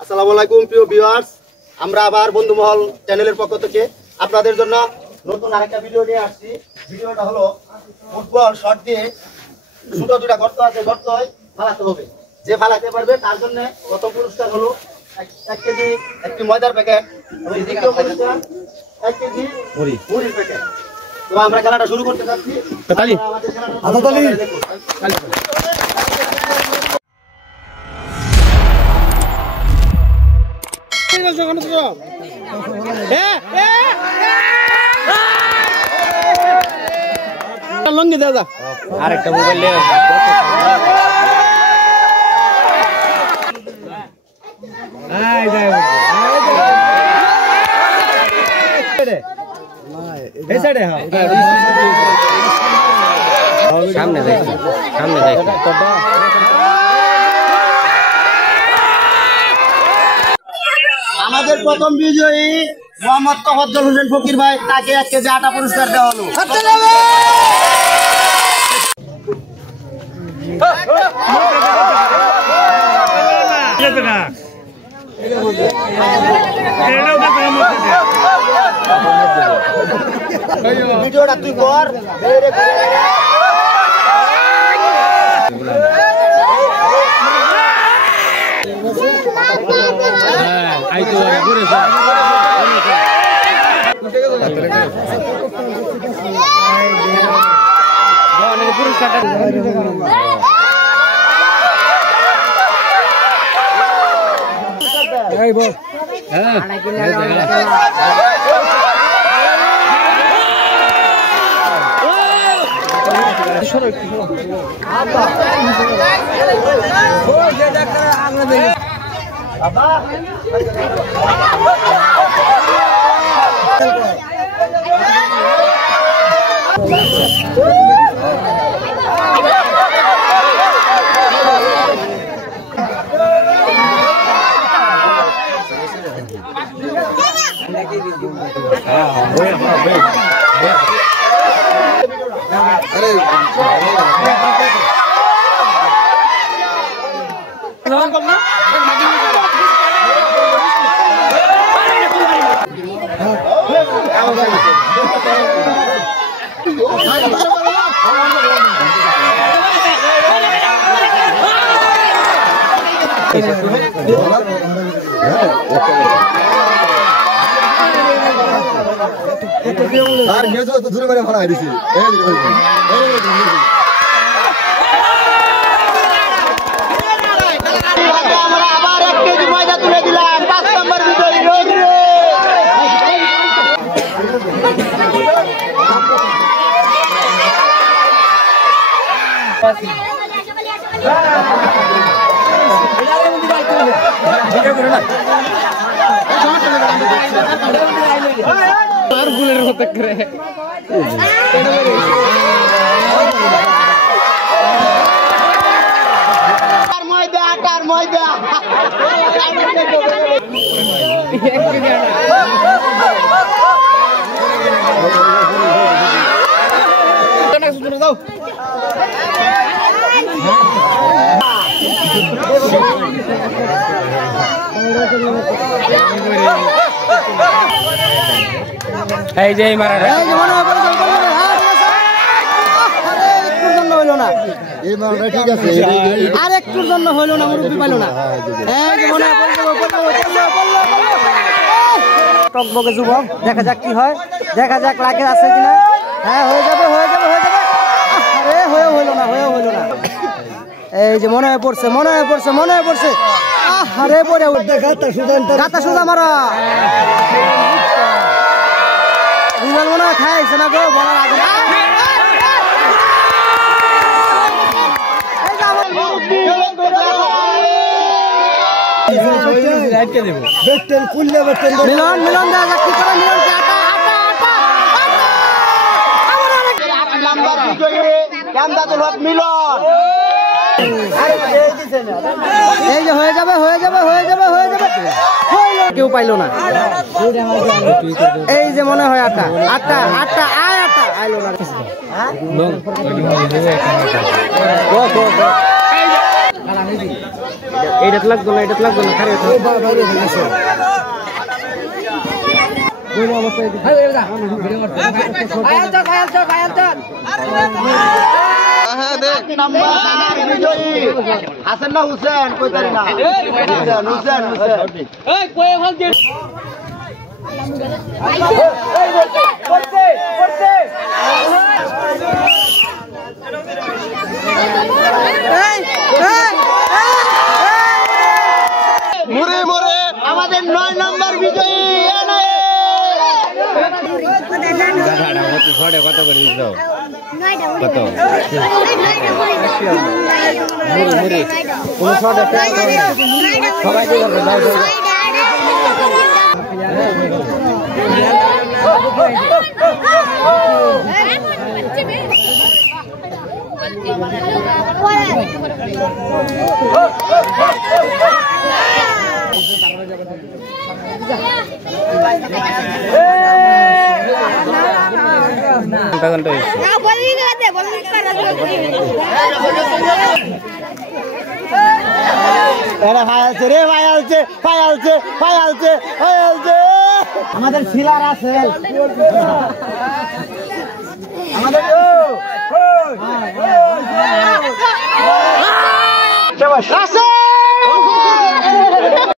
আসসালামু আলাইকুম প্রিয় ভিউয়ার্স, আমরা আবার বন্ধুমহল চ্যানেলের পক্ষ থেকে আপনাদের জন্য নতুন আরেকটা ভিডিও নিয়ে আসছি। ভিডিওটা হলো ফুটবল শট দিয়ে ছোট দুটা গর্ত আছে, গর্ত ফালাতে হবে। যে ফালাতে পারবে তার জন্য প্রথম পুরস্কার হলো 1 কেজি একটি ময়দার প্যাকেট, এবং দ্বিতীয় পুরস্কার 1 কেজি মুড়ির প্যাকেট। তো আমরা খেলাটা শুরু করতে যাচ্ছি। লঙ্গি দাদা আরেকটা মোবাইল সামনে দেখো, সামনে দেখো। আমাদের প্রথম বিজয়ী মোহাম্মদ তফাজ্জল হোসেন ফকির ভাই, তাকে 1 কেজি আটা পুরস্কার দেওয়া হলো। ভিডিওটা তুই কর। আর মেজো তো ধরে করে ফেলা দিছি। আমরা আবার 1 কেজি ময়দা তুলে দিলাম। 5 নম্বর বিজয়ী রোজরে। আর গুলের মতো করে আর ময়দা, আটার ময়দা। দাও এই যে মারা ঠিক আছে, আর একটুর জন্য হইলো না, মুরব্বি পাইলো না। টকবকে যুবক, দেখা যাক কি হয়, দেখা যাক লাখের আছে কিনা। হ্যাঁ, হয়ে যাবে, হয়ে যাবে, হয়ে যাবে। আরে হইলো না, হইলো না। এই যে মনে হয়ে পড়ছে, মনে হয়ে পড়ছে, মনে হয়ে পড়ছে। আরে পড়ে গাতা সুজা মারা রিজাল মনে হয় খাইছে না গো, বলার আগে মিলন মিলন দেখা যাক কি করে। মিলন নাম্বার বিজয়ী কামদাদুল হক মিলন। এই যে হয়ে যাবে, হয়ে যাবে, হয়ে যাবে, হয়ে যাবে। কেউ পাইলো না। এই যে মনে হয় আটটা আটটা আটটা আয় আটটা আইলো না। এটা লাগতো না, এটা লাগতো না, খারে হাসান না হুসেন কইতারি না হুসেন মুরে মুরে আমাদের 9 নম্বর বিজয়ী কত করে দাও কত সবাই আমাদের শিলার আছে আমাদের